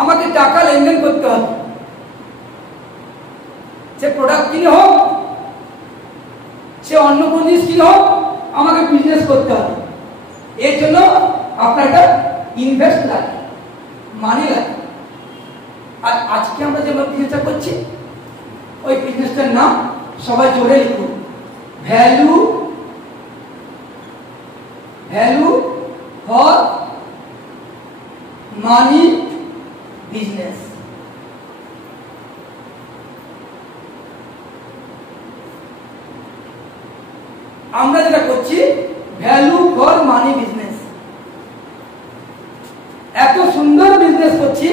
আমাকে টাকা লেনদেন করতে হবে, সে প্রোডাক্ট কিনে হোক, সে অন্য কোনো জিনিস কিনে হোক, আমাকে বিজনেস করতে হবে। এর জন্য আপনার একটা ইনভেস্ট লাগে, মানি লাগে। আর আজকে আমরা যে বিজনেসটা করছি, ওই বিজনেসটার নাম সবাই জোরে লিখুন, ভ্যালু ফর মানি বিজনেস। আমরা যেটা করছি ভ্যালু ফর মানি বিজনেস। এত সুন্দর বিজনেস করছি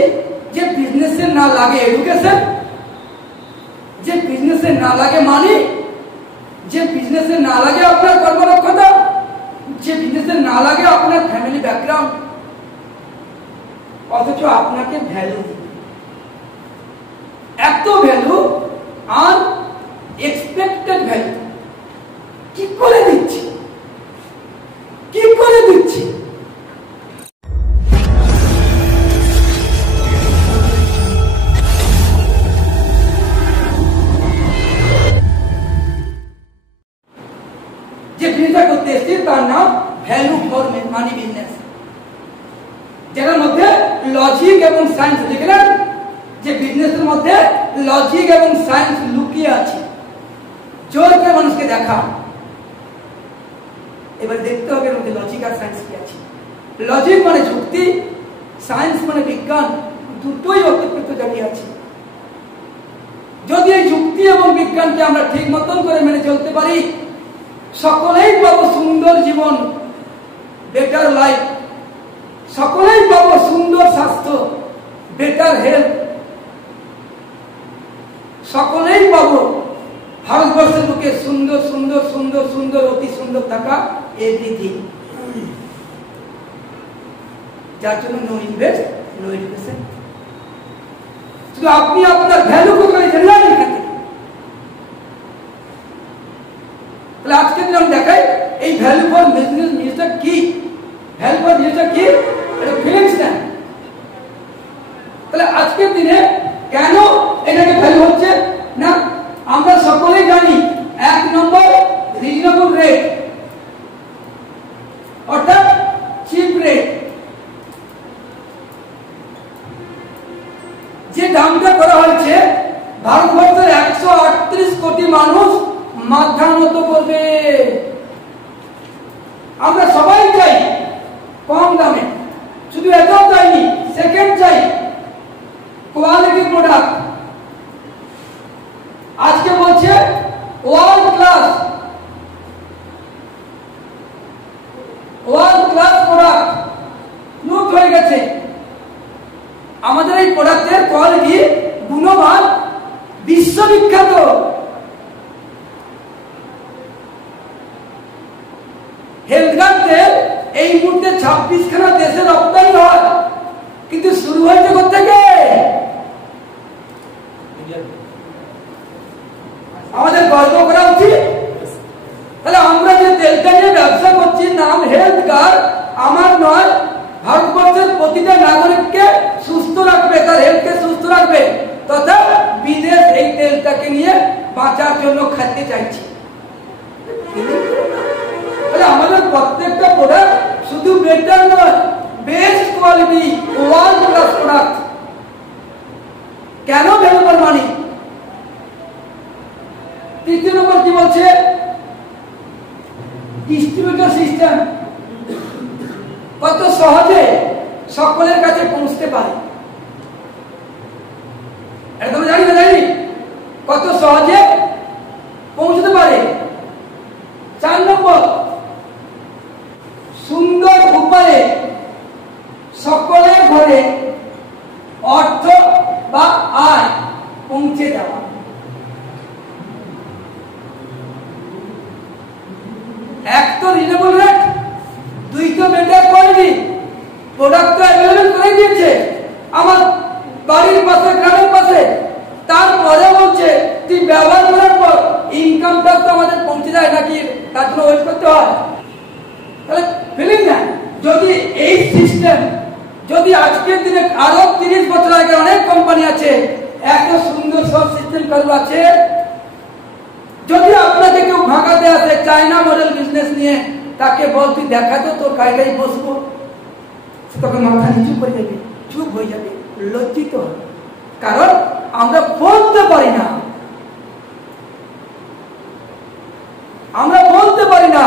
যে বিজনেসে না লাগে এডুকেশন, যে বিজনেসে না লাগে মানি, যে বিজনেসে না লাগে আপনার কর্মদক্ষতা, যে বিজনেসে না লাগে আপনার ফ্যামিলি ব্যাকগ্রাউন্ড, অথচ আপনাকে ভ্যালু, এত ভ্যালু আর এক্সপেক্টেড ভ্যালু কি করে দিচ্ছি, কি করে দিচ্ছি? যে বিজনেস করতে এসেছি তার নাম ভ্যালু ফর মানি বিজনেস, যেটার মধ্যে লজিক এবং সায়েন্স দেখলেন, যে বিজনেসের মধ্যে লজিক এবং সায়েন্স লুকিয়ে আছে। জোর করে মানুষকে দেখা, এবার দেখতে হবে এর মধ্যে লজিক আর সায়েন্স কি আছে। লজিক মানে যুক্তি, সায়েন্স মানে বিজ্ঞান, দুটোই অতপ্রত জড়িয়ে আছে। যদি এই যুক্তি এবং বিজ্ঞানকে আমরা ঠিক মতন করে মেনে চলতে পারি, সকলেই পাবো সুন্দর জীবন, বেটার লাইফ, সকলেই পাবো সুন্দর স্বাস্থ্য, বেটার হেলথ, সকলেই পাবো ভারতবর্ষের বুকে সুন্দর সুন্দর সুন্দর সুন্দর অতি সুন্দর থাকা, এভরিথিং। যার জন্য নো ইনভেস্ট, নো এডুকেশন। শুধু আপনি আপনার ভ্যালু কোথায় জানলেন এখানে। তাহলে আজকে দিন আমি দেখাই এই ভ্যালু ফর বিজনেস জিনিসটা কি, ভ্যালু ফর জিনিসটা কি, এটা ফিলিংস না। তাহলে আজকের দিনে কেন এটাকে ভ্যালু হচ্ছে না, আমরা সকলেই জানি। 1 নম্বর রিজনেবল রেট, অর্থাৎ চিপ রেট। যে দামটা করা হয়েছে, ভারতবর্ষের 138 কোটি মানুষ মাথা মতো করবে। আমরা সবাই চাই কম দামে, শুধু এটাও চাইনি, সেকেন্ড চাই কোয়ালিটি প্রোডাক্ট। আজকে বলছে ওয়ার্ল্ড ক্লাস প্রোডাক্ট লুট হয়ে গেছে। আমাদের এই প্রোডাক্টের কোয়ালিটি, গুণমান বিশ্ববিখ্যাত। হেলথগার্ড তেল এই মুহূর্তে 26খানা দেশে রপ্তানি হয়, কিন্তু শুরু হয়েছে কোথেকে? আমাদের গর্ব করা উচিত। তাহলে আমরা যে তেলটা নিয়ে ব্যবসা করছি, নাম হেলথগার্ড, আমার নয়, ভারতবর্ষের প্রতিটা নাগরিককে সুস্থ রাখবে, তার হেলথকে সুস্থ রাখবে, তথা বিদেশ এই তেলটাকে নিয়ে বাঁচার জন্য খাইতে চাইছে। তাহলে আমাদের প্রত্যেকটা প্রোডাক্ট শুধু বেটার নয়, best quality, world class product. কেন ভ্যালু ফর মানি? তৃতীয় নম্বর কি বলছে? Distributor system. কত সহজে সকলের কাছে পৌঁছতে পারে, এটা তোমরা জানি না? জানি কত সহজে পৌঁছতে পারে। 4 নম্বর, সুন্দর উপায়ে সকলের ঘরে অর্থ বা আয় পৌঁছে দেওয়া। এক তো রিজনেবল রেট, 2 তো বেটার কোয়ালিটি, প্রোডাক্ট তো অ্যাভেলেবল করে দিয়েছে আমার বাড়ির পাশে, গ্রামের পাশে। তারপরে বলছে তুই ব্যবহার করার পর ইনকামটা তো আমাদের পৌঁছে যায় নাকি, তার জন্য ওয়েট করতে হয়। তাহলে ফিলিং না, যদি এই সিস্টেম যদি আজকের দিনে আরো 30 বছর আগে অনেক কোম্পানি আছে, এত সুন্দর সব সিস্টেম চালু আছে। যদি আপনাকে কেউ ভাগাতে আসে চায়না মডেল বিজনেস নিয়ে, তাকে বল তুই দেখা তো তোর গাড়িটাই বসবো, তখন মাথা নিচু করে যাবে, চুপ হয়ে যাবে, লজ্জিত হবে। কারণ আমরা বলতে পারি না, আমরা বলতে পারি না।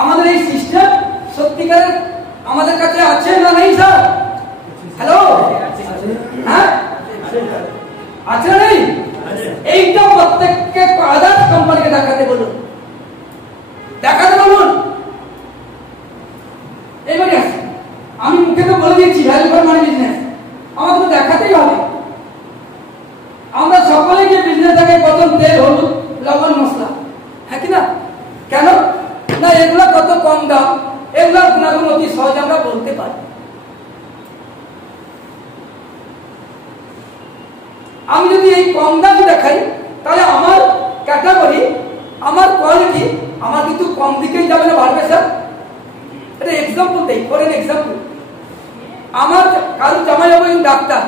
আমাদের এই সিস্টেম সত্যিকারের আমাদের কাছে আছে না নেই স্যার? হ্যালো, হ্যাঁ আছে না নেই? এইটা প্রত্যেককে আদার্স কোম্পানিকে দেখাতে বলুন, দেখাতে বলুন। এবারে আমি মুখে তো বলে দিচ্ছি ভ্যালু ফর মানি বিজনেস, আমাকে তো দেখাতেই হবে। আমরা সকলে যে বিজনেস থাকে প্রথম তেল, হলুদ, লবণ, মশলা, হ্যাঁ কি না? কেন না? এগুলা কত কম দাম, এগুলার গুণাগুণ অতি সহজে আমরা বলতে পারি। আমি যদি এই কম দাম দেখাই, তাহলে আমার ক্যাটাগরি, আমার কোয়ালিটি, আমার কিন্তু কম দিকেই যাবে না, বাড়বে স্যার। এটা এক্সাম্পল দেই, ফর এন এক্সাম্পল। আমার কারো জামাই বাবু ডাক্তার,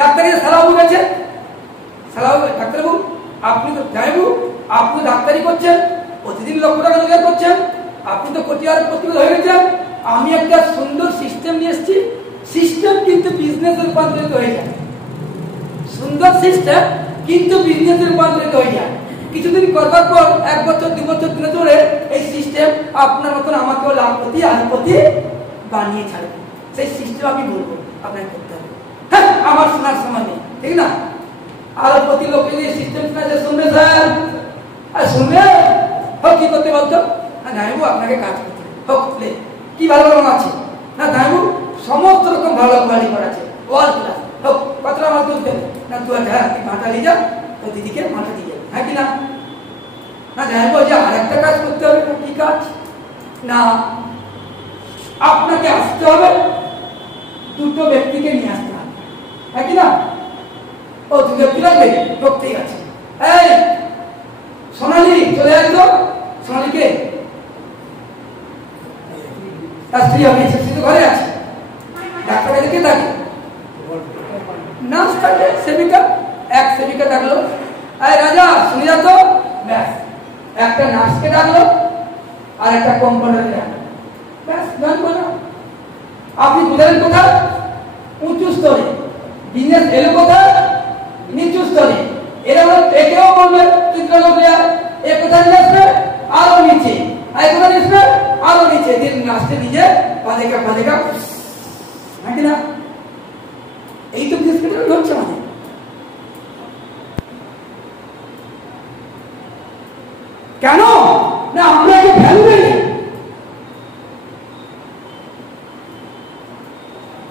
ডাক্তারের সালাবু গেছে, সালাবু ডাক্তারবাবু আপনি তো জামাইবাবু, আপনি ডাক্তারি করছেন, প্রতিদিন লক্ষ টাকা রোজগার করছেন, আপনি তো কোটি আর প্রতিদিন হয়ে গেছেন। আমি একটা সুন্দর সিস্টেম নিয়ে এসেছি, সিস্টেম কিন্তু বিজনেসে রূপান্তরিত হয়ে যায়। সুন্দর সিস্টেম কিন্তু বিজনেসে রূপান্তরিত হয়ে যায়। কিছুদিন করবার পর 1 বছর 2 বছর 3 বছরে এই সিস্টেম আপনার মতন আমাকেও লাখপতি আধিপতি বানিয়ে ছাড়বে। সেই সিস্টেম আমি বলবো আপনাকে করতে হবে। হ্যাঁ, আমার শোনার সময় নেই, ঠিক না? আরো প্রতি লোককে যে সিস্টেম শোনাচ্ছে, শুনবে স্যার? আর শুনবে হোক, কি করতে বলতো? হ্যাঁ জানাবো আপনাকে কাজ করতে হোক, কি ভালো রকম আছে না জানাবো, সমস্ত রকম ভালো কোয়ালিটি করা আছে, ওয়াল ক্লাস হোক, কতটা মাল তুলতে না, 2000 মাথা নিয়ে যা, তো দিদিকে মাথা দিয়ে যাবে, হ্যাঁ কি না? না জানাবো যে আর একটা কাজ করতে হবে, কি কাজ না, আপনাকে আসতে হবে, 2টো ব্যক্তিকে নিয়ে আসতে হবে, হ্যাঁ কি না? ও 2 ব্যক্তি লাগবে, ঢুকতেই আছে। এই সোনালি চলে আসতো, সোনালিকে তার স্ত্রী, আমি স্ত্রী তো ঘরে আছে, ডাক্তার দেখে থাকে, নার্স থাকে, সেবিকা, এক সেবিকা ডাকলো, এই রাজা শুনে যা তো, ব্যাস একটা নার্সকে ডাকলো আর একটা কম্পাউন্ডারকে ডাকলো, ব্যাস জয়েন করলো। আপনি বুঝলেন কোথায়? উঁচু স্তরে। বিজনেস এলো কোথায়? নিচু স্তরে। এরা একেও বলবে চিত্রলো প্লেয়ার, এ কোথায় নিয়ে আসবে? আরো নিচে। আর কোথায় নিয়ে আসবে? আরো নিচে। দিন লাস্টে নিজে পাদেকা নাকি না? এই তো বিজনেস কেটে হচ্ছে আমাদের। কেন না? আমরা একে ভ্যালু দেই।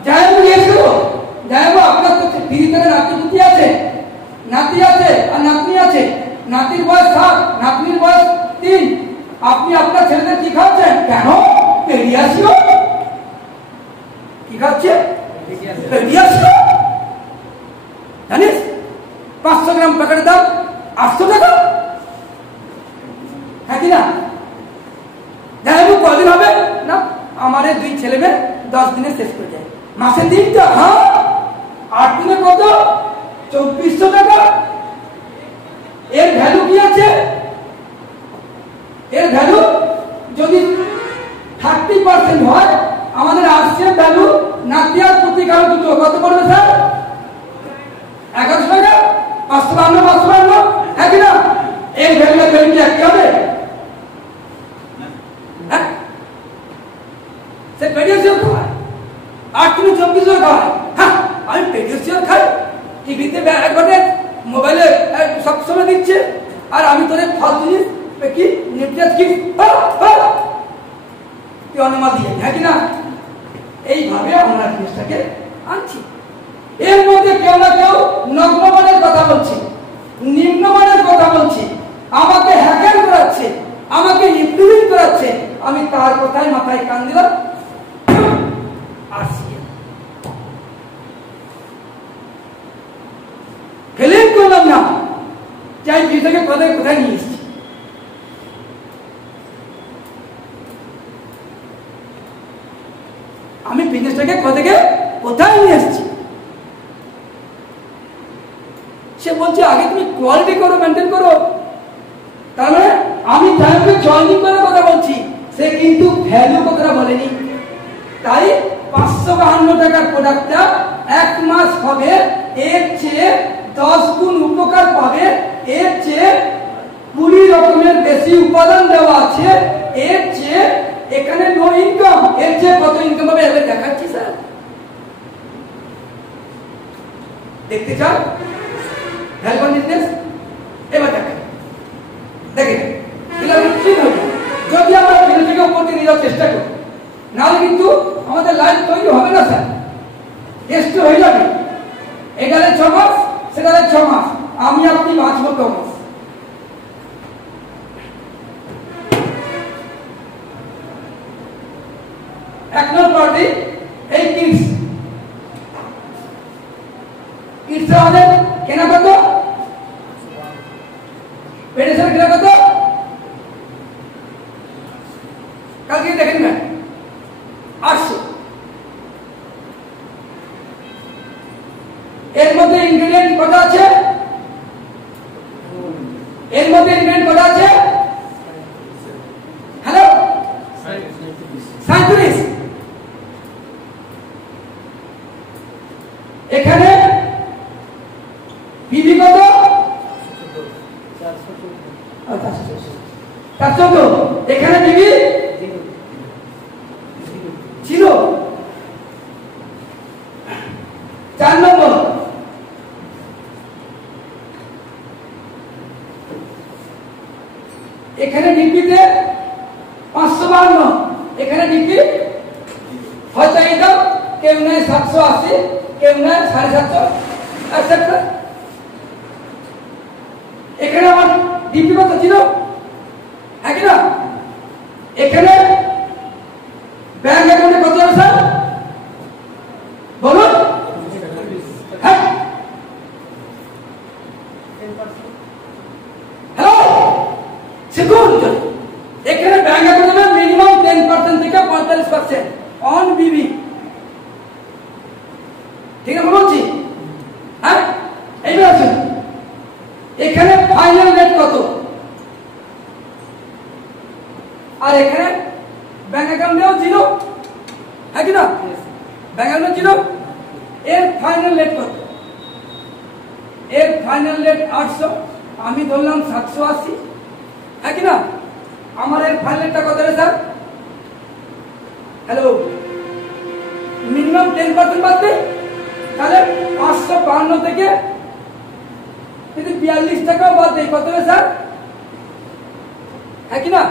যাইবো গিয়েছিল, যাইবো আপনার তো ফিরিতে নাতি আছে, নাতি আছে আর নাতনি আছে। নাতির বয়স 7, নাতনির বয়স 3। আপনি আপনার ছেলেদের কি খাচ্ছেন? কেন? পেডিয়াশিও। কি খাচ্ছে? পেডিয়াশিও। জানিস 500 গ্রাম প্যাকেটের দাম 800 টাকা, হ্যাঁ কি না? যাইবো কদিন হবে না, আমার 2 ছেলে মেয়ে 10 দিনে শেষ করে যায়। মাসে 3টা, হ্যাঁ 8 দিনে কত? 2400 টাকা। এর ভ্যালু কি আছে? এর ভ্যালু যদি 30% হয়, আমাদের আসছে ভ্যালু নাতিয়ার প্রতি কারো দুটো কত পড়বে স্যার? 1100 টাকা, 552, হ্যাঁ কি না? এই ভ্যালুটা ভ্যালু কি একই হবে? হ্যাঁ, সে পেডিয়াশিয়ার খায় 8 দিনে 2400 খায়। হ্যাঁ, আমি পেডিয়াশিয়ার খাই, টিভিতে অ্যাডভার্টাইজ, মোবাইলে সবসময় দিচ্ছে, আর আমি তোর ফালতু জিনিস কি নিউট্রিয়াস কি অনুমা দিয়ে, হ্যাঁ কি না? এইভাবে আমরা জিনিসটাকে আনছি। এর মধ্যে কেউ না কেউ নগ্নমানের কথা বলছে, নিম্নমানের কথা বলছে, আমাকে হ্যাকার করাচ্ছে, আমাকে ইমপ্লিমেন্ট করাচ্ছে। আমি তার কথায় মাথায় কান দিলাম, আসছি ফেলেই করলাম না, চাই 2 থেকে কোথায় নিয়ে এসছি। আমি বিজনেসটাকে কোথায় নিয়ে এসেছি। সে বলছে আগে তুমি কোয়ালিটি করো, মেনটেন করো। তার মানে আমি তাকে জয়েনিং করার কথা বলছি, সে কিন্তু ভ্যালু কথাটা বলেনি। তাই 552 টাকার প্রোডাক্টটা 1 মাস হবে, এর চেয়ে 10 গুণ উপকার পাবে, এর চেয়ে 20 রকমের বেশি উপাদান দেওয়া আছে, এর চেয়ে এখানে নো ইনকাম, এর চেয়ে কত ইনকাম হবে এবার দেখাচ্ছি স্যার। দেখতে চান ভ্যালু বিজনেস? এবার দেখেন যদি আমরা বিজনেসটাকে উপর দিয়ে নিয়ে যাওয়ার চেষ্টা করি, নাহলে কিন্তু আমাদের লাইফ তৈরি হবে না স্যার, টেস্ট হয়ে যাবে। এখানে 6 মাস, সেখানে 6 মাস, আমি আপনি বাঁচবো 6 মাস। এক নম্বর এই কিডস আমাদের কেনা কত? পেডিসের কেনা কত? কালকে দেখেন না 800। এর মধ্যে ইনগ্রেডিয়েন্ট কত আছে? এর মধ্যে ইনগ্রেডিয়েন্ট কত আছে? হ্যালো 37। এখানে বিবি কত? 414। এখানে বিবি ছিল 4 নম্বর। এখানে ডিপিতে 552, এখানে ডিপি হয়তো এই দাম, কেউ নেয় 780, কেউ নেয় 750, এটসেট্রা। এখানে আমার ডিপি কত ছিল? একই না? এখানে ব্যাংক অ্যাকাউন্টে কত আছে স্যার বলুন? হ্যাঁ হ্যালো সিকিউর। এখানে ব্যাংক অ্যাকাউন্টে মিনিমাম 10% থেকে 45% অন বিবি, ঠিক আছে বলছি? হ্যাঁ এইবার আসুন, এখানে ফাইনাল রেট কত? আর এখানে ব্যাংক অ্যাকাউন্টেও 0, হ্যাঁ কি না? ব্যাংক অ্যাকাউন্টে 0। এর ফাইনাল রেট কত? এর ফাইনাল রেট 800, আমি ধরলাম 780, হ্যাঁ কি না? আমার এর ফাইনাল রেটটা কত রে স্যার? হ্যালো মিনিমাম 10% বাদ দেই, তাহলে 552 থেকে যদি 42 টাকা বাদ দেই কত হবে স্যার? হ্যাঁ কি না?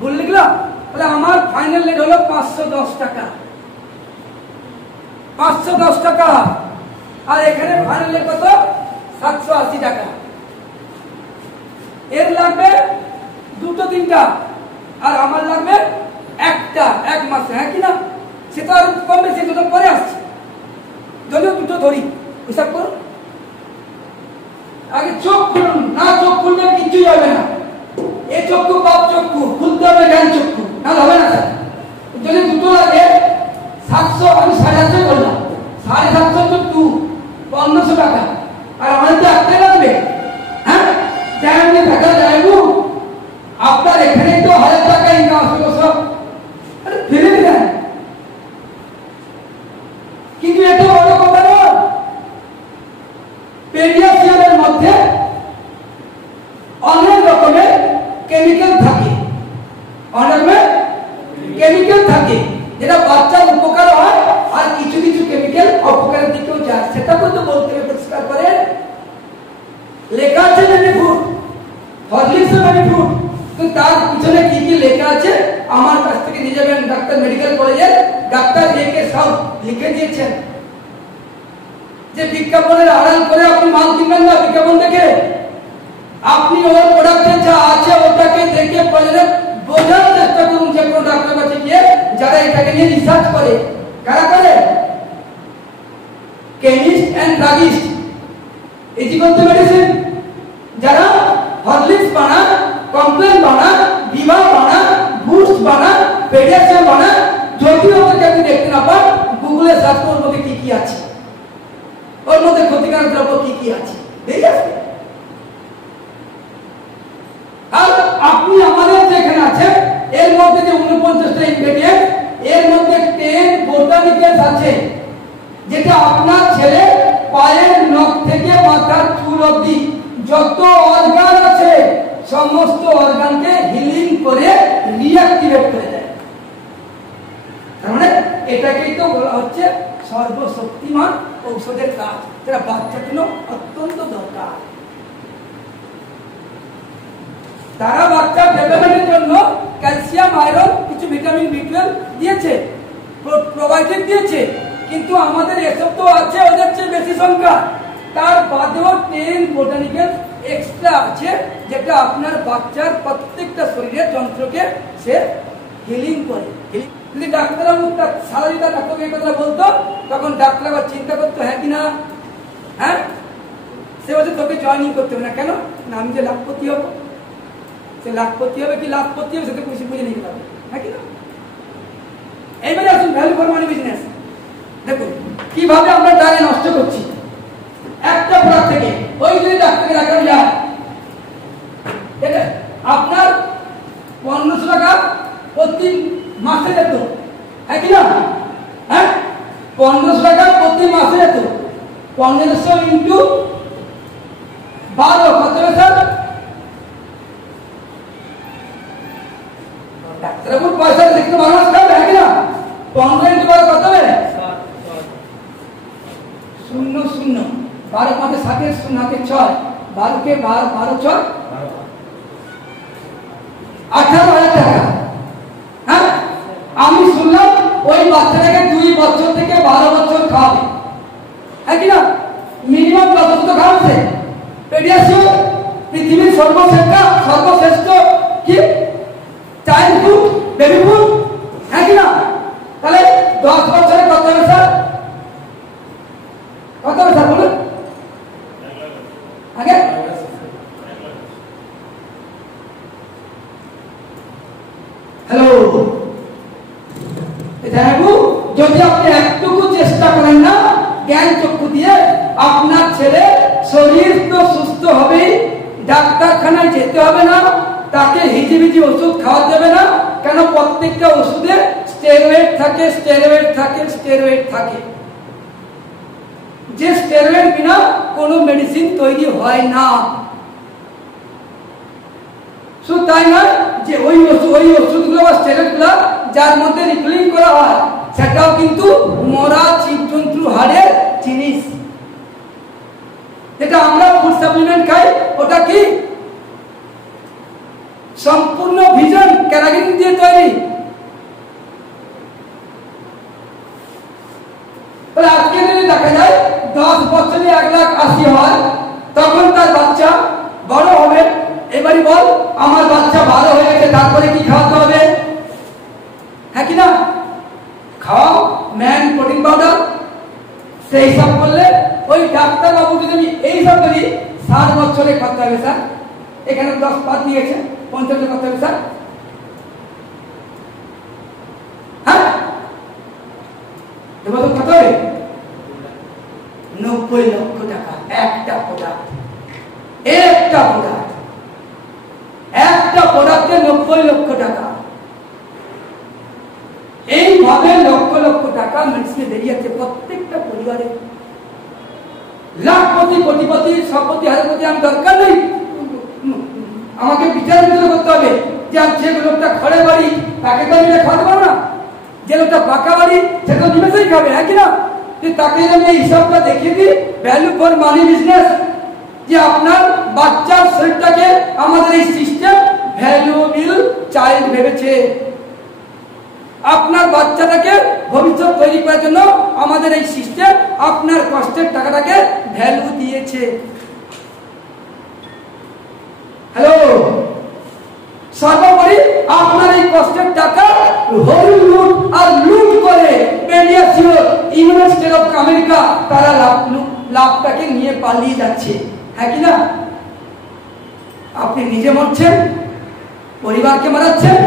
ভুল লিখলাম? তাহলে আমার ফাইনাল রেট হলো 510 টাকা। 510 টাকা। আর এখানে ফাইনাল রেট কত? 780 টাকা। এর লাগবে 2-3টা, আর আমার লাগবে একটা, 1 মাসে, হ্যাঁ কি না? সেটা আর কম বেশি দুটো পরে আসছে, যদিও দুটো ধরি, হিসাব করুন। আগে চোখ খুলুন, না চোখ খুললে কিছুই হবে না। এই চক্ষু বাপ চক্ষু খুলতে হবে, জ্ঞান চক্ষু, না হবে না স্যার। যদি দুটো লাগে 700, আমি 750 করলাম, 750 টু 1500 টাকা, আর আমাদের তো একটাই লাগবে। হ্যাঁ জানেন টাকা যাইবো আপনার এখানেই তো 1000 টাকা ইনকাম আসবে সব, আরে ফেলে দিলেন। কিন্তু এত বড় কথা নয়, পেডিয়াট্রিয়ানের মধ্যে অনেক রকমের কেমিক্যাল থাকে, অনেক রকমের কেমিক্যাল থাকে, যেটা বাচ্চার উপকার হয়, আর কিছু কিছু কেমিক্যাল অপকারের দিকেও যায়। সেটা কিন্তু বলতে হবে পরিষ্কার করে। লেখা আছে বেনিফিট, হরলিক্স বেনিফিট, তো তার পিছনে কি কি লেখা আছে আমার কাছ থেকে নিয়ে যাবেন, ডাক্তার মেডিকেল কলেজের ডাক্তার একে সব লিখে দিয়েছেন। যে বিজ্ঞাপনের আড়াল করে আপনি মাল কিনবেন না, বিজ্ঞাপন দেখে আপনি ওর প্রোডাক্টে যা আছে ওটাকে দেখে পরে বোঝার চেষ্টা করুন। যে কোনো ডাক্তার কাছে গিয়ে যারা এটাকে নিয়ে রিসার্চ করে, কারা করে? কেমিস্ট এন্ড ড্রাগিস্ট, ইজিকল মেডিসিন, যারা হরলিক্স বানান, কমপ্লেন বানান, বিমা বানান, বুস্ট বানান, পেডিয়াট্রিয়ান বানান, যদি ওদেরকে আপনি দেখতে না পান, গুগলে সার্চ করুন ওর মধ্যে কি কি আছে, ওর মধ্যে ক্ষতিকারক দ্রব্য কি কি আছে, দেখে আসবে। আর আপনি আমাদের যেখানে আছে এর মধ্যে যে 49টা ইনগ্রেডিয়েন্ট, এর মধ্যে 10 বোটানিক্যালস আছে, যেটা আপনার ছেলে পায়ের নখ থেকে মাথার চুল অবধি যত অর্গান আছে সমস্ত অর্গানকে হিলিং করে রিঅ্যাক্টিভেট করে দেয়। তার মানে এটাকেই তো বলা হচ্ছে সর্বশক্তিমান ঔষধের কাজ, যেটা বাচ্চার জন্য অত্যন্ত দরকার। তারা বাচ্চার ডেভেলপমেন্টের জন্য ক্যালসিয়াম, আয়রন, কিছু ভিটামিন B12 দিয়েছে, প্রোবায়োটিক দিয়েছে, কিন্তু আমাদের এসব তো আছে ওদের চেয়ে বেশি সংখ্যা। তার বাদেও 10 বোটানিক্যাল এক্সট্রা আছে, যেটা আপনার বাচ্চার প্রত্যেকটা শরীরের যন্ত্রকে সে হিলিং করে। যদি ডাক্তারবাবু সারা যদি ডাক্তারকে এই কথা বলতো, তখন ডাক্তার আবার চিন্তা করতো, হ্যাঁ কি না, হ্যাঁ সে বলছে তোকে জয়েনিং করতে হবে না। কেন না, আমি যে লাখপতি হবো, সে লাখপতি হবে কি লাখপতি হবে সেটা খুশি বুঝে নিতে পারবে, হ্যাঁ কি না। এইবারে আসুন ভ্যালু ফর মানি বিজনেস। দেখুন কিভাবে আমরা টাকা নষ্ট করছি। একটা প্রোডাক্ট থেকে ওই যদি ডাক্তারকে রাখা যায়, এটা আপনার 1500 টাকা প্রতি মাসে যেত, হ্যাঁ কি না, হ্যাঁ 1500 টাকা প্রতি মাসে যেত। 1500 ইন্টু 12 কত হবে স্যার? ডাক্তারবাবুর পয়সা দেখতে মানুষ খাবে, হ্যাঁ কি না। 15 ইন্টু 12 কত হবে? 0 0 12 5 7 0 হাতে 6, 12 কে 12 6 18,000 টাকা। হ্যাঁ আমি শুনলাম ওই বাচ্চাটাকে 2 বছর থেকে 12 বছর খাওয়াবে, হ্যাঁ কি না। মিনিমাম কত তো খাওয়াচ্ছে? পেডিয়াশিওর পৃথিবীর সর্বশ্রেষ্ঠ কি চাইল্ড ফুড, বেবি ফুড, হ্যাঁ কি না। তাহলে 10 বছরে কত হবে স্যার? কত হবে স্যার বলুন আগে? হ্যালো, যদি আপনি একটুকু চেষ্টা করেন না জ্ঞান চক্ষু দিয়ে, আপনার ছেলে শরীর তো সুস্থ হবেই, ডাক্তারখানায় যেতে হবে না, তাকে হিজিবিজি ওষুধ খাওয়াতে হবে না। কেন? প্রত্যেকটা ওষুধে স্টেরয়েড থাকে, স্টেরয়েড থাকে, স্টেরয়েড থাকে। যে স্টেরয়েড বিনা কোনো মেডিসিন তৈরি হয় না। শুধু তাই নয়, যে ওই ওষুধগুলো বা স্টেরয়েডগুলো যার মধ্যে রিফিলিং করা হয় সেটাও কিন্তু মরা জীবজন্তু হাড়ের জিনিস। যেটা আমরা ফুড সাপ্লিমেন্ট খাই ওটা কি সম্পূর্ণ ভিজন ক্যারাটিন দিয়ে তৈরি। আজকে যদি দেখা যায় 10 বছরে 1,80,000 হয়, তখন তার বাচ্চা বড় হবে। এবারে বল, আমার বাচ্চা ভালো হয়ে গেছে, তারপরে কি খাওয়াতে হবে, হ্যাঁ কি না। খাওয়াও ম্যান প্রোটিন পাউডার। সেই সব করলে ওই ডাক্তার বাবু যদি আমি এই সব করি 60 বছরে করতে হবে স্যার। এখানে 10 বাদ দিয়েছে, 50 করতে হবে স্যার। হ্যাঁ এবার তো কত হবে? 90 লক্ষ টাকা একটা প্রোডাক্ট। একটা প্রোডাক্টে 90 লক্ষ টাকা। এইভাবে লক্ষ লক্ষ টাকা মেডিসিনে বেরিয়েছে প্রত্যেকটা পরিবারে। লাখপতি, কোটিপতি, সবপতি, হাজারপতি আমি দরকার নেই। আমাকে বিচার করতে হবে যে লোকটা ঘরে বাড়ি তাকে তো আমি খাওয়াতে পারবো না, যে লোকটা পাকা বাড়ি সে তো নিমেষেই খাবে, হ্যাঁ কিনা। তাকে আমি এই হিসাবটা দেখিয়ে দিই ভ্যালু ফর মানি বিজনেস, যে আপনার বাচ্চার শরীরটাকে আমাদের এই সিস্টেম ভ্যালুয়েবল চাইল্ড ভেবেছে। আপনার বাচ্চাটাকে ভবিষ্যৎ তৈরি করার জন্য আমাদের এই সিস্টেম আপনার কষ্টের টাকাটাকে ভ্যালু দিয়েছে। হ্যালো, সর্বোপরি আপনার এই কষ্টের টাকা হলিউড আর লুট করে PediaSure, United state of America তারা লাভটাকে নিয়ে পালিয়ে যাচ্ছে, হ্যাঁ কি না। আপনি নিজে মরছেন, পরিবারকে মারাচ্ছেন,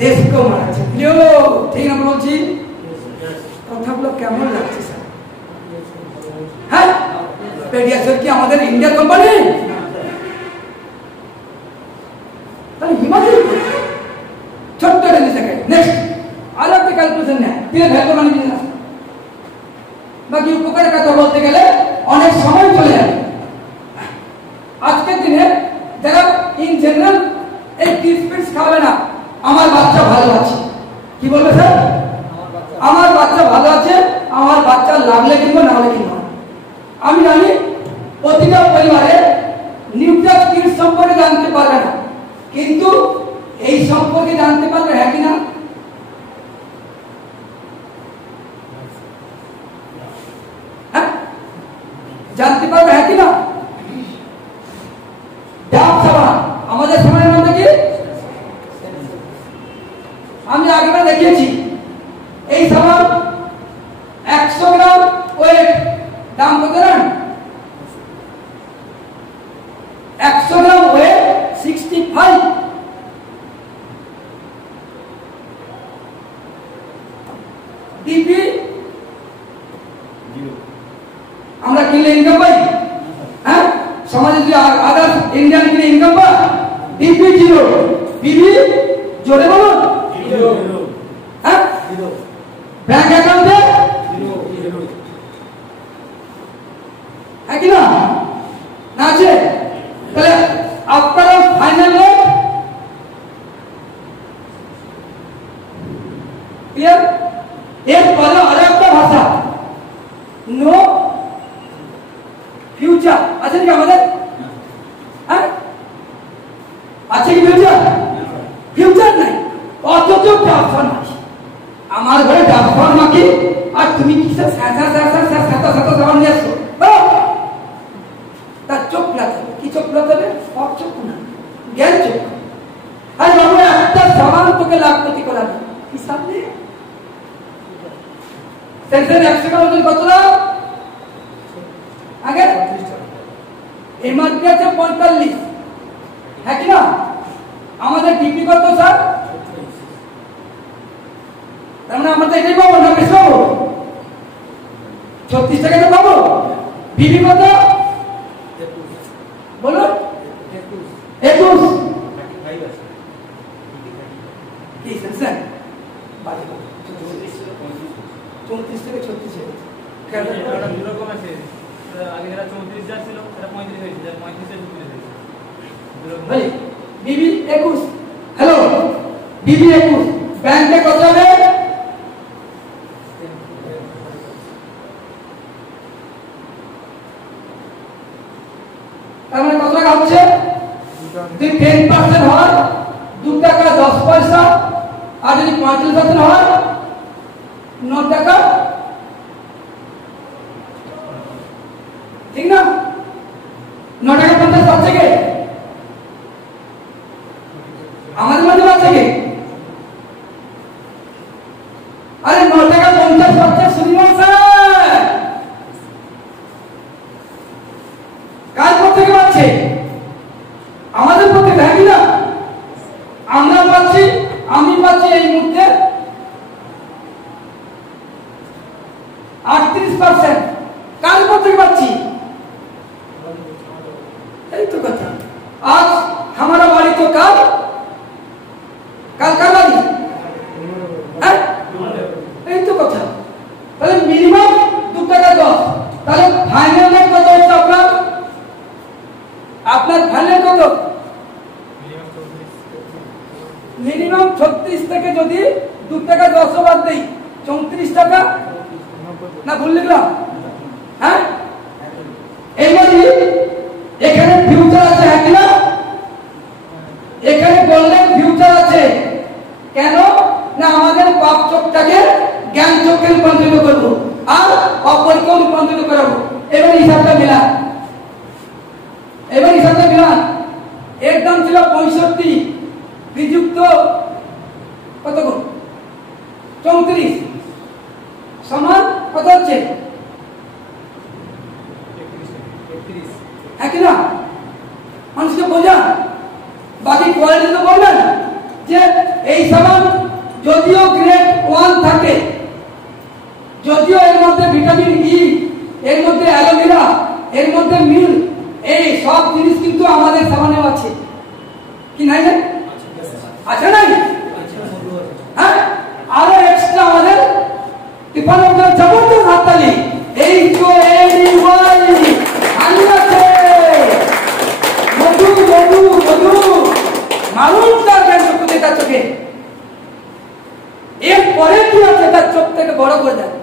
দেশকেও মারাচ্ছেন। ঠিক না বলছি? কথাগুলো কেমন লাগছে স্যার? হ্যাঁ, পেডিয়াশিওর কি আমাদের ইন্ডিয়া কোম্পানি? তাহলে হিমাচল ছোট্ট রেঞ্জ থেকে নেক্সট আর একটা ক্যালকুলেশন নেয় দিয়ে ভ্যালু মানে বিজনেস বাকি উপকারের কথা বলতে গেলে অনেক সময় চলে যাবে। আজকের দিনে যারা ইন জেনারেল এই টিপস খাবে না, আমার বাচ্চা ভালো আছে, কি বলবে স্যার? আমার বাচ্চা ভালো আছে, আমার বাচ্চা লাগলে কিনবো না হলে কিনবো। আমি জানি প্রতিটা পরিবারে নিউট্রাল কিডস সম্পর্কে জানতে পারবে না, কিন্তু এই সম্পর্কে জানতে পারবে, হ্যাঁ কিনা? হ্যাঁ জানতে পারবে, হ্যাঁ কিনা? ডাব সাবান আমাদের সময়ের মধ্যে কি আমি আগেবার দেখিয়েছি, এই সাবান 100 গ্রাম ওয়েট দাম কত জানেন? 100 গ্রাম ওয়েট 65। ডিপি আমরা কিনলে ইনকাম পাই, হ্যাঁ সমাজে যদি আদার ইন্ডিয়ান কিনে ইনকাম পাই, ডিপি 0, বিবি জোরে বলুন হ্যাঁ, ব্যাংক অ্যাকাউন্টে কি না আছে? তাহলে আপনারা ফাইনাল রেট ক্লিয়ার? এরপরে আর একটা ভাষা নো ফিউচার আছে কি আমাদের? হ্যাঁ আছে কি ফিউচার? ফিউচার নাই, অথচ ট্রান্সফার মাখি আমার ঘরে ট্রান্সফার মাখি, আর তুমি কিসের সাবান নিয়ে আসছো? তার চোখ লাগাবে, কি চোখ লাগাবে? সব চোখ না, জ্ঞান চোখ। আর বাবু একটা সাবান তোকে লাভ ক্ষতি করাবে, হিসাব নেই। সেন্সর 100 টাকা ওজন কত দাম? আগে এমআরপি আছে 45, হ্যাঁ কি না? আমাদের ডিপি কত স্যার? তার মানে আমাদের এটাই পাবো না, বেশি পাবো 36 টাকা পাবো। বিবি কত বলুন? 21 কি স্যার? 34 থেকে 36 কেন এরকম আছে? আগে যারা 34 যা ছিল সেটা 35 হয়েছে, যারা 35 এ ঢুকে গেছে ভাই। বিবি 21, হ্যালো বিবি 21 ব্যাংকে কত হবে? তার মানে কত টাকা হচ্ছে? যদি 10% হয় 2 টাকা 10 পয়সা, আর যদি 35% হয় 9 টাকা, ঠিক না? 9 টাকা 50 পাচ্ছে কে? আমাদের মধ্যে পাচ্ছে কে? আরে 9 টাকা 50 পাচ্ছে সুনিমান স্যার, কার পর থেকে পাচ্ছে? আমাদের পর থেকে, হ্যাঁ কিনা? আমরা পাচ্ছি, আমি পাচ্ছি এই মুহূর্তে 38%, কার পর থেকে পাচ্ছি? এই তো কথা। আজ हमारा বাড়ি তো কাল কাল কার বাড়ি? হ্যাঁ এই তো কথা। তাহলে মিনিমাম 2 টাকা 10, তাহলে ফাইনাল রেট কত হচ্ছে আপনার? আপনার ফাইনাল কত? মিনিমাম 36 থেকে যদি 2 টাকা 10 বাদ দেই 34 টাকা না, ভুল লিখলাম? হ্যাঁ এইবারে এখানে ফিউচার আছে, হ্যাঁ কিনা? এখানে গোল্ডেন ফিউচার আছে। কেন না? আমাদের পাপ চোখটাকে জ্ঞান চোখে রূপান্তরিত করবো আর অপরকে রূপান্তরিত করাবো। এবার হিসাবটা মিলান, এবার হিসাবটা মিলান। এর দাম ছিল 65, বিযুক্ত কত? 34 সমান কত হচ্ছে? 31, হ্যাঁ কিনা? মানুষকে বোঝা। বাকি কোয়ালিটি তো বলবেন যে এই সাবান যদিও গ্রেড 1 থাকে ভিটামিন ই, এর মধ্যে অ্যালোভেরা, এর মধ্যে মিল, এই সব জিনিস কিন্তু আমাদের সাবানে আছে কি নাই? আছে নাই? হ্যাঁ, আরো এক্সট্রা আমাদের টিপানোর জবরদস্ত হাততালি। এই তো এই আছে মধু মধু মধু মারুন তার চোখে, তার চোখে এর পরে কি আছে তার চোখ থেকে বড় করে দেয়।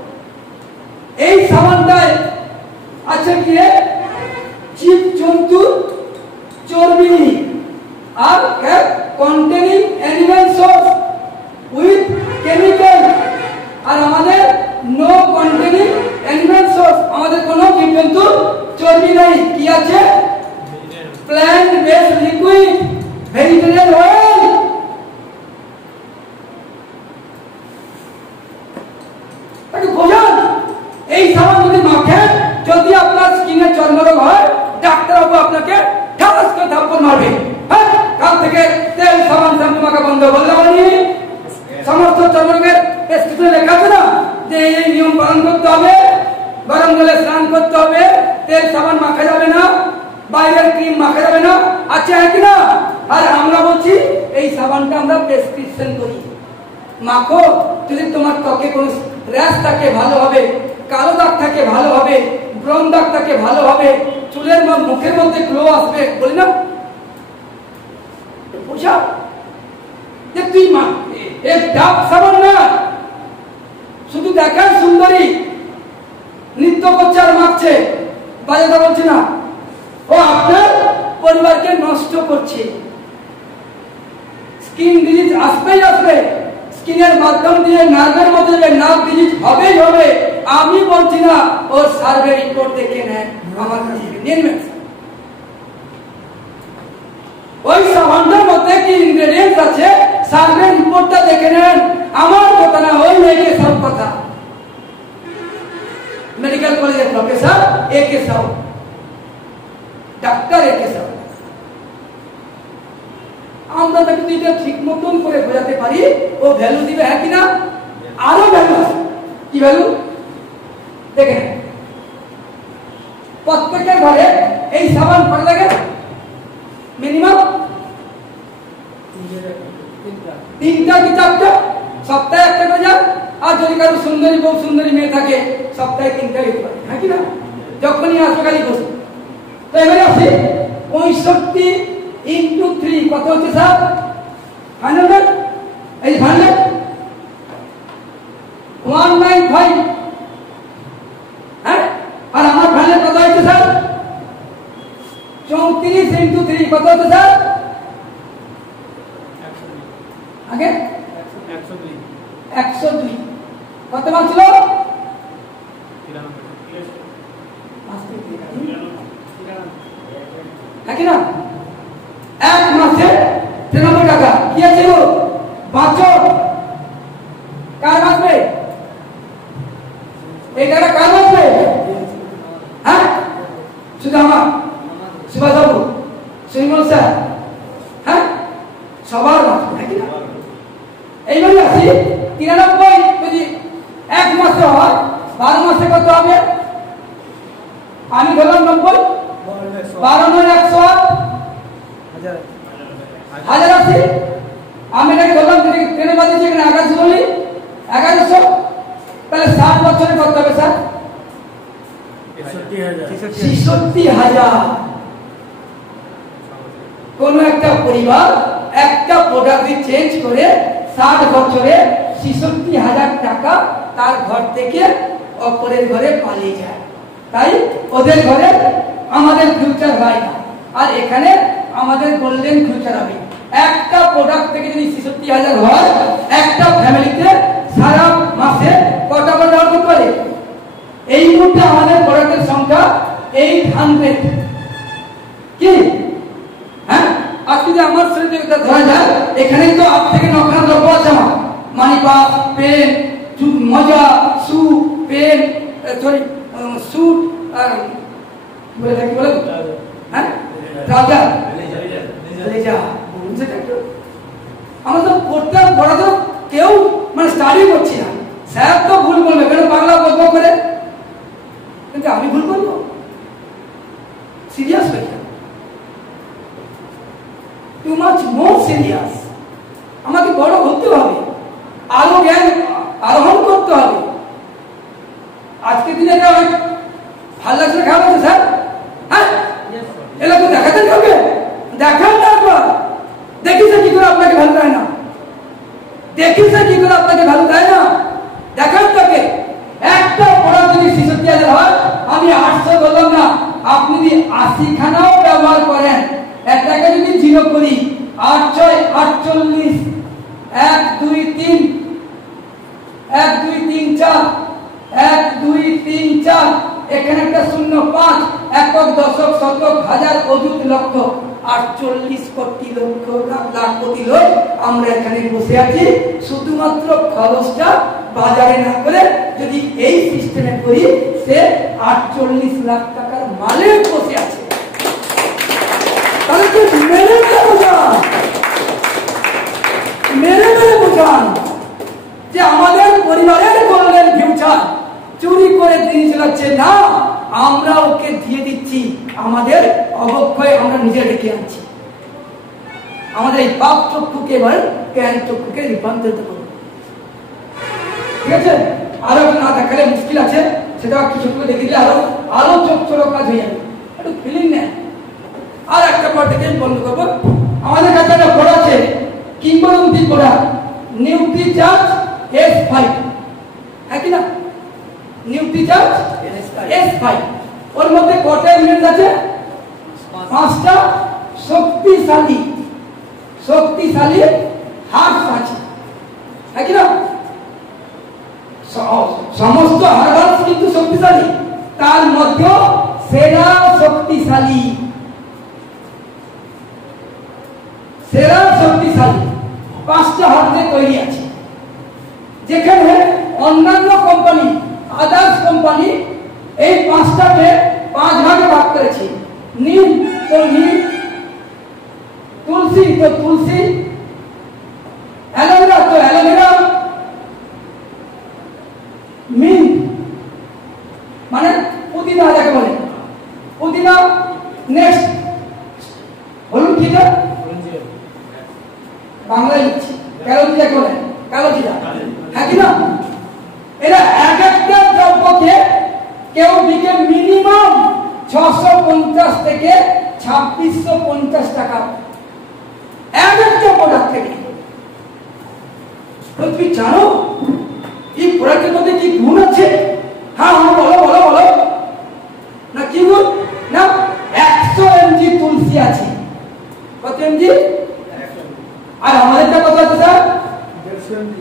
এই সাবানটায় আছে কি জীব জন্তু চর্বি আর containing animal source with chemical, আর আমাদের নো কন্টেনিং অ্যানিমাল সোর্স, আমাদের কোনো জীবজন্তু চর্বি নাই। কি আছে? Plant based liquid vegetable oil. তাকে বোঝান এই সাবান যদি মাখেন, যদি আপনার স্কিনে চর্মরোগ হয়, ডাক্তারবাবু আপনাকে ঠাস করে থাপ্পড় মারবে। হ্যাঁ, কাল থেকে তেল সাবান শ্যাম্পু মাখা বন্ধ বললে বলি। সমস্ত চর্মরোগের প্রেসক্রিপশনে লেখা আছে না যে এই নিয়ম পালন করতে হবে, গরম জলে স্নান করতে হবে, তেল সাবান মাখা যাবে না, বাইরের ক্রিম মাখা যাবে না, আছে কি না? আর আমরা বলছি এই সাবানটা আমরা প্রেসক্রিপশন করি, মাখো। যদি তোমার ত্বকে কোনো র্যাশ থাকে ভালো হবে, কালো দাগ থাকে ভালো হবে, ব্রণ দাগ থাকে ভালো হবে, চুলের মুখের মধ্যে গ্লো আসবে, বলি না? বুঝা যে তুই মা এক ডাব সাবান না শুধু দেখার সুন্দরী, নৃত্য করছে আর মাখছে, বাজাতে বলছে না, ও আপনার পরিবারকে নষ্ট করছে। স্কিন ডিজিজ আসবেই আসবে, স্কিনের মাধ্যম দিয়ে নার্ভের মধ্যে যে নার্ভ ডিজিজ হবেই হবে। আমি বলছি না, ওর সার্ভে রিপোর্ট দেখে নেন আমার কাছে নিয়ে। ওই সাবানটার মধ্যে কি ইনগ্রেডিয়েন্টস আছে সার্ভে রিপোর্টটা দেখে নেন। আমার কথা না, ওই মেয়েকে সব কথা। মেডিকেল কলেজের প্রফেসর একে সাউ, ডাক্তার একে সাউ। আমরা তাকে যদি ঠিক মতন করে বোঝাতে পারি, ও ভ্যালু দিবে। হ্যাঁ কিনা? আরো ভ্যালু আছে। কি ভ্যালু দেখেন, প্রত্যেকের ঘরে এই সাবান পড়ে লাগে মিনিমাম 3টা কি 4টা, সপ্তাহে একটা করে যান। আর যদি কারো সুন্দরী বউ সুন্দরী মেয়ে থাকে, সপ্তাহে 3টা দিতে পারে। হ্যাঁ কিনা? যখনই আসবে খালি বসে। তো এবারে আসি 65 ইন্টু 3 কত হচ্ছে স্যার? 100। এই 100 195। হ্যাঁ, আর আমার ভালে কত হচ্ছে স্যার? 34 ইন্টু 3 কত হচ্ছে স্যার? আগে 102 কত মান ছিল? নাকি না? এক মাসে 93 টাকা। কি আছে গো? বাঁচো। কার বাঁচবে? এই টাকা কার বাঁচবে? হ্যাঁ, শুধু আমার সুভাষবাবু, সুইমল স্যার, হ্যাঁ, সবার বাঁচবে। নাকি না? এইভাবে আসি 93 যদি এক মাসে হয়, 12 মাসে কত হবে? আমি বললাম 90, 12 9 108, 1080। আমি এটাকে বললাম ট্রেনে বাদিয়েছি, এখানে 1100 বলি, 1100। তাহলে 60 বছরে কত হবে স্যার? 66,000। কোন একটা পরিবার একটা প্রোডাক্ট চেঞ্জ করে 60 বছরে 66,000 টাকা তার ঘর থেকে অপরের ঘরে পালিয়ে যায়। তাই ওদের ঘরে আমাদের ফিউচার হয় না, আর এখানে আমাদের গোল্ডেন ফিউচার হবে। একটা প্রোডাক্ট থেকে যদি 66,000 হয়, একটা ফ্যামিলিতে সারা মাসে কটা করে অর্ডার করতে পারে? এই মুহূর্তে আমাদের প্রোডাক্টের সংখ্যা 800। কি? হ্যাঁ, আর যদি আমার শরীরে ধরা যায়, এখানেই তো 8 থেকে 9 খানা দ্রব্য আছে আমার। মানি পাস, পেন, মজা, শু, পেন, সরি স্যুট, বলে থাকি বলে, হ্যাঁ, ট্রাউজার, লেজার। আমরা তো পড়তে পড়া তো কেউ মানে স্টাডি করছি না। স্যার তো ভুল বলবে, কেন বাংলা গল্প করে আমি ভুল করবো? সিরিয়াস হয়ে যাবে, টু মাচ মোর সিরিয়াস। আমাকে বড় হতে হবে, আরো জ্ঞান আরোহণ করতে হবে। আজকে দিনে এটা অনেক ভালো লাগছে, খারাপ আছে স্যার? হ্যাঁ, এগুলো তো দেখাতেন কাউকে, দেখান না একবার। দেখিছে কি করে আপনাকে ভালো দেয় না? দেখিছে কি করে আপনাকে ভালো দেয় না? দেখান তাকে। একটা পড়া যদি ৬৬,০০০ হয়, আমি ৮০০ বললাম না, আপনি যদি ৮০ খানাও ব্যবহার করেন, একটাকে যদি 0 করি, ৮ ৬ ৪৮, ১ ২ ৩, ১ ২ ৩ ৪, ১ ২ ৩ ৪, এখানে একটা ০ ৫, একক দশক শতক হাজার অযুত লক্ষ ৪৮ কোটি লক্ষ লাখ কোটি লোক আমরা এখানে বসে আছি। শুধুমাত্র খরচটা বাজারে না করে যদি এই সিস্টেমে করি, সে ৪৮ লাখ টাকার মালিক বসে আছে। তাহলে কি মেরে মেরে বোঝান, মেরে মেরে বোঝান যে আমাদের পরিবারের গোল্ডেন ফিউচার চুরি করে দিন চালাচ্ছে না, আমরা ওকে দিয়ে দিচ্ছি। আমাদের অবক্ষয় আমরা নিজে রেখে আনছি। আমাদের এই পাপ চক্ষুকে এবার জ্ঞান চক্ষুকে রূপান্তরিত করব। ঠিক আছে? আরো না দেখালে মুশকিল আছে, সেটা একটু ছোট করে দেখে দিলে আরো চোখ চোখ কাজ হয়ে যাবে। একটু ফিলিং নেন। আর একটা পর থেকে বন্ধ করবো। আমাদের কাছে একটা পড়া আছে, কিংবদন্তি পড়া, নিউট্রিচার্জ S5, হ্যাঁ কি না? নিউট্রিচার্জ S5, ওর মধ্যে কটা এলিমেন্ট আছে? 5টা শক্তিশালী শক্তিশালী হার্বস আছে, হ্যাঁ কি না? সমস্ত হার্বস কিন্তু শক্তিশালী, তার মধ্যে সেরা শক্তিশালী 5টা হার্বসে তৈরি আছে। যেখানে অন্যান্য কোম্পানি, আদার্স কোম্পানি এই 5টাকে 5 ভাগে ভাগ করেছে। নিম তো নিম, তুলসী তো তুলসী, অ্যালোভেরা তো অ্যালোভেরা, মিন্ট মানে পুদিনা যাকে বলে, পুদিনা। নেক্সট বলুন কি এটা? বাংলায় লিখছি, কালোজি যাকে বলে, কালোজিরা, হ্যাঁ কি না? এরা এক একটা দ্রব্যকে কেউ দিকে মিনিমাম ৬৫০ থেকে ২৬৫০ টাকা এক একটা প্রোডাক্ট থেকে। তুমি জানো এই প্রোডাক্টের মধ্যে কি গুণ আছে? হ্যাঁ হ্যাঁ, বলো বলো বলো না। কি গুণ? না ১০০ mg তুলসী আছে। কত mg? আর আমাদেরটা কত আছে স্যার? ১৫০ mg।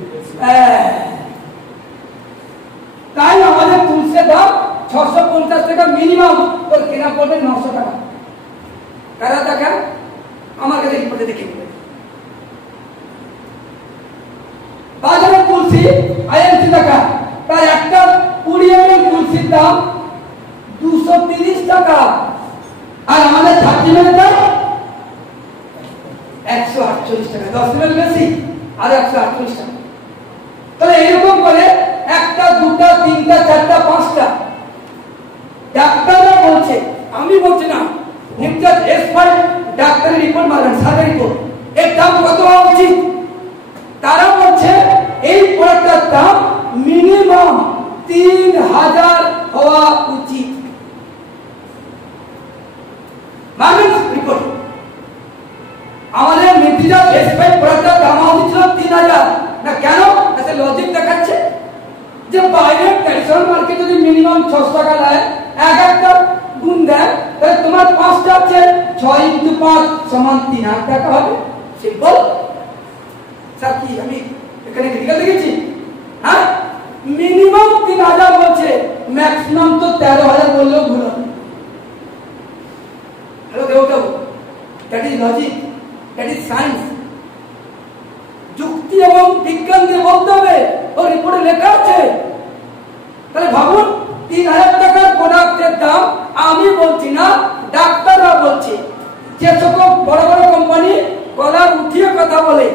তাই আমাদের তুলসীর দাম ৬৫০ টাকা মিনিমাম, তো কেনা পড়বে ৯০০ টাকা। কারা টাকা? আমার কাছে রিপোর্টে দেখে নেবে। বাজারে তুলসী ৮০ টাকা, তার একটা ২০ ml তুলসীর দাম ২৩০ টাকা। আর আমাদের 30 ml দাম ১৪৮ টাকা, ১০ ml বেশি আর ১৪৮ টাকা। তাহলে এরকম করে একটা, দুটা, তিনটা, চারটা, 5টা ডাক্তাররা বলছে, আমি বলছি না। নিউট্রিচার্জ S5 ডাক্তারের রিপোর্ট মারবেন, সার্ভে রিপোর্ট, এর দাম কত হওয়া উচিত? তারা বলছে এই প্রোডাক্টের দাম মিনিমাম ৩০০০ হওয়া উচিত। Market report. আমাদের নিউট্রিচার্জ S5 প্রোডাক্টের দাম হওয়া উচিত ৩০০০ না। কেন? এতে লজিক দেখাচ্ছে যে বাইরে ট্রেডিশনাল মার্কেট যদি মিনিমাম ৬০০ টাকা দেয়, এক একটা গুণ দেয়, তাহলে তোমার 5টা আছে, 6 × 5 = ৩০০০ টাকা হবে। সিম্পল। স্যার কি আমি এখানে ক্রিটিক্যাল দেখেছি? হ্যাঁ, মিনিমাম ৩০০০ বলছে, ম্যাক্সিমাম তো ১৩০০০ বললেও ভুল হবে। হ্যালো দেবতাবু, that is logic, that is science. যুক্তি এবং বিজ্ঞান দিয়ে বলতে হবে, ও রিপোর্টে লেখা আছে। তাহলে ভাবুন, ৩০০০ টাকার প্রোডাক্টের দাম আমি বলছি না, ডাক্তাররা বলছে। যে সকল বড় বড় কোম্পানি গলা উঠিয়ে কথা বলে,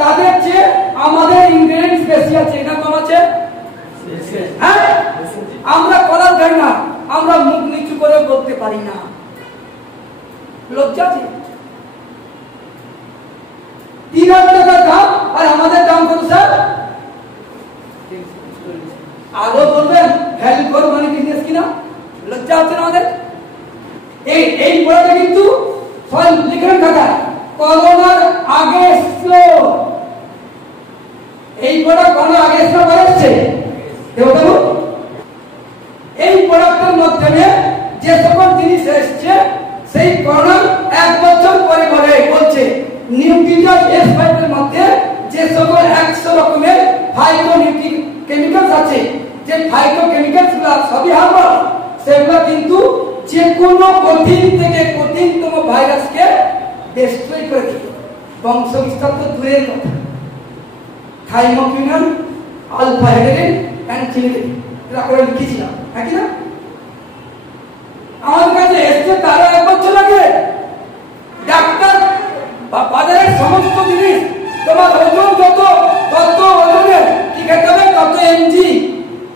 তাদের চেয়ে আমাদের ইনগ্রেডিয়েন্টস বেশি আছে, না কম আছে? হ্যাঁ, আমরা কলার খাই না, আমরা মুখ নিচু করে বলতে পারি না, লজ্জা আছে। 3000 টাকার দাম আর আমাদের দাম কত স্যার? আরো বলবেন ভ্যালু ফর মানি বিজনেস কিনা? লজ্জা হচ্ছে না আমাদের? এই পড়াটা কিন্তু সবাই লিখেন খাতা, করোনার আগে এসছিল। এই পড়া করোনার আগে এসছিল বলেছে দেবতাবু। এই প্রোডাক্টের মাধ্যমে যে সকল জিনিস এসছে সেই করোনার 1 বছর পরে বলছে নিউক্লিয়াস S5 এর মধ্যে যে সকল 100 রকমের ফাইটোকেমিক্যালস আছে, যে ফাইটোকেমিক্যালসগুলো সবই হার্মফুল, সেগুলো কিন্তু যে কোনো কঠিন থেকে কঠিনতম ভাইরাসকে ডিস্ট্রয় করে দিবে। বংশ বিস্তার তো দূরের কথা, থাইমোকিনাম, আলফা হেডারিন এন্ড চিনিলিন এটা করে লিখেছিলাম, হ্যাঁ কি না? আমাদের কাছে এসছে তারা 1 বছর লাগে। ডাক্তার বাজারের সমস্ত জিনিস তোমার ওজন যত তত ওজনের কি খেতে হবে, তত এমজি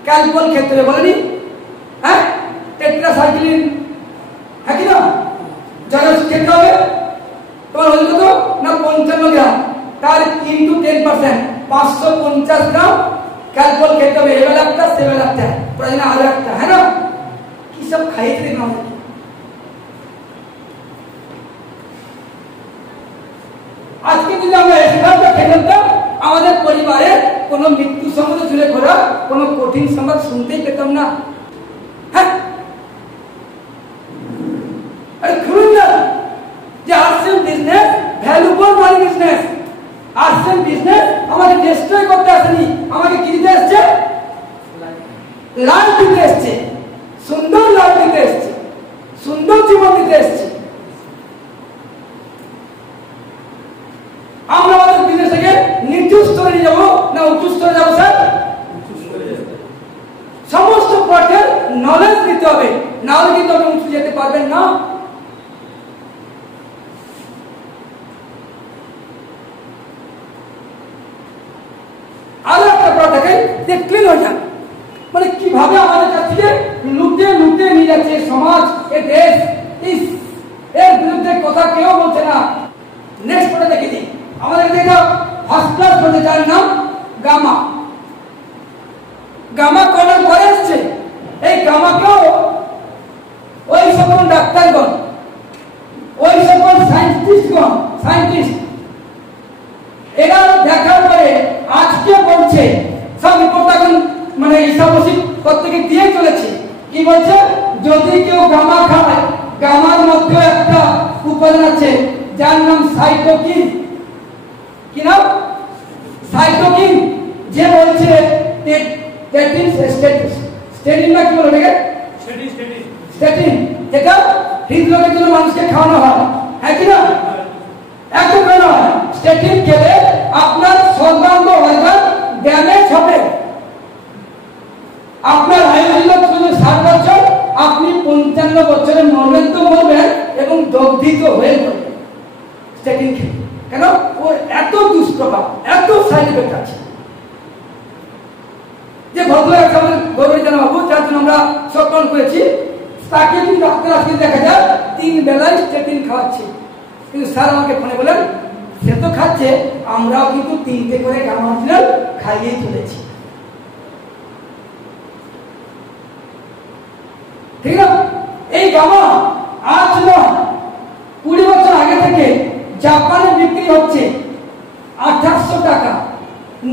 ক্যালকুল খেতে হবে, বলেনি? হ্যাঁ, টেট্রাসাইক্লিন, হ্যাঁ কি না? জলস খেতে হবে। তোমার ওজন কত না 55 গ্রাম, তার কিন্তু 10% 550 গ্রাম ক্যালকুল খেতে হবে। এবেলা একটা সেবেলা একটা, প্রয়োজনে আরো একটা, হ্যাঁ না? কি সব খাইতে দেবে আমাদের? আজকে যদি আমরা এসবটা খেলতাম, আমাদের পরিবারে কোনো মৃত্যু সংবাদ জুড়ে ঘোরা কোনো কঠিন সংবাদ শুনতেই পেতাম না। হ্যাঁ, আরে খুলুন না যে arts business value for money business. Arts business আমাকে ডিস্ট্রয় করতে আসেনি, আমাকে কি দিতে এসছে? লাইফ দিতে এসছে, সুন্দর লাইফ দিতে এসছে, সুন্দর জীবন দিতে এসছে। আমরা আমাদের বিজনেসকে নিচু স্তরে নিয়ে যাবো না উঁচু স্তরে যাবো স্যার? সমস্ত পথের নলেজ দিতে হবে, না হলে কিন্তু আপনি উঁচু যেতে পারবেন না। আরো একটা কথা দেখেন যে ক্লিন হয়ে যান, মানে কিভাবে আমাদের কাছ থেকে লুটে লুটে নিয়ে যাচ্ছে সমাজ, এ দেশ, এর বিরুদ্ধে কথা কেউ বলছে না। নেক্সট পড়ে দেখে দিই, আমাদের যেটা ফার্স্ট ক্লাস বলতে যার নাম গামা। গামা করার পরে এসছে, এই গামাকেও ওই সকল ডাক্তারগণ, ওই সকল সায়েন্টিস্ট এরা দেখার পরে আজকে বলছে, সব রিপোর্ট এখন মানে ইসাবসিক প্রত্যেকে দিয়ে চলেছে, কি বলছে? যদি কেউ গামা খায়, গামার মধ্যে একটা উপাদান আছে যার নাম সাইটোকিন। কি নাম? সাইটোকিন। যে বলছে স্টেটিন না কি বলে এটাকে? স্টেটিন, যেটা হৃদরোগের জন্য মানুষকে খাওয়ানো হয়, হ্যাঁ কি না? একদম খাওয়ানো হয়। স্টেটিন খেলে আপনার সর্বাঙ্গ অর্গান ড্যামেজ হবে। আপনার আয়ু ছিল 60 বছর, আপনি 55 বছরে মরবেন তো মরবেন এবং দগ্ধিত হয়ে মরবেন স্টেটিন খেলে। কেন? ওর এত দুষ্প্রভাব, এত সাইড এফেক্ট আছে। যে ভদ্রলোক আছে আমাদের গৌরব জানাবো, যার জন্য আমরা সকল করেছি, তাকে কিন্তু ডাক্তার আজকে দেখা যায় 3 বেলায় স্টেটিন খাওয়াচ্ছে। কিন্তু স্যার আমাকে ফোনে বলেন সে তো খাচ্ছে, আমরাও কিন্তু 3টে করে গামা খাইয়েই চলেছি। ঠিক না? এই গামা আজ নয়, 20 বছর আগে থেকে জাপানে বিক্রি হচ্ছে 2800 টাকা,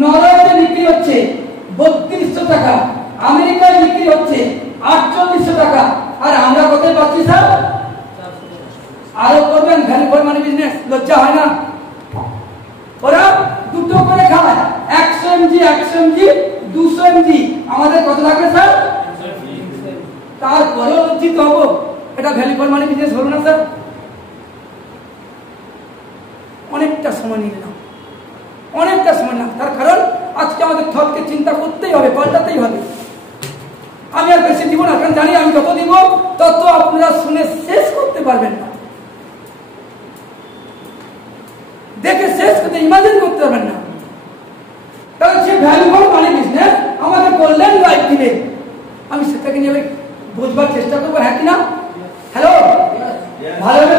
নরওয়েতে বিক্রি হচ্ছে 3200 টাকা, আমেরিকায় বিক্রি হচ্ছে 4800 টাকা, আর আমরা কোথায় পাচ্ছি স্যার? আরো করবেন ভ্যালু ফর মানি বিজনেস, লজ্জা হয় না? ওরা 2টো করে খায়, 100 mg 200 mg, আমাদের কত লাগবে স্যার? তারপরেও লজ্জিত হবো, এটা ভ্যালু ফর মানি বিজনেস হলো না স্যার? অনেকটা সময় নিলাম, অনেকটা সময় না, তার কারণ আজকে আমাদের থটকে চিন্তা করতেই হবে, পাল্টাতেই হবে। আমি আর বেশি দিব না, কারণ জানি আমি যত দিব তত আপনারা শুনে শেষ করতে পারবেন না, দেখে শেষ করতে ইমাজিন করতে পারবেন না। তাহলে সে ভ্যালু ফর মানি বিজনেস আমাকে বললেন লাইফ দিলে, আমি সেটাকে নিয়ে বুঝবার চেষ্টা করবো, হ্যাঁ কিনা? হ্যালো, ভালোভাবে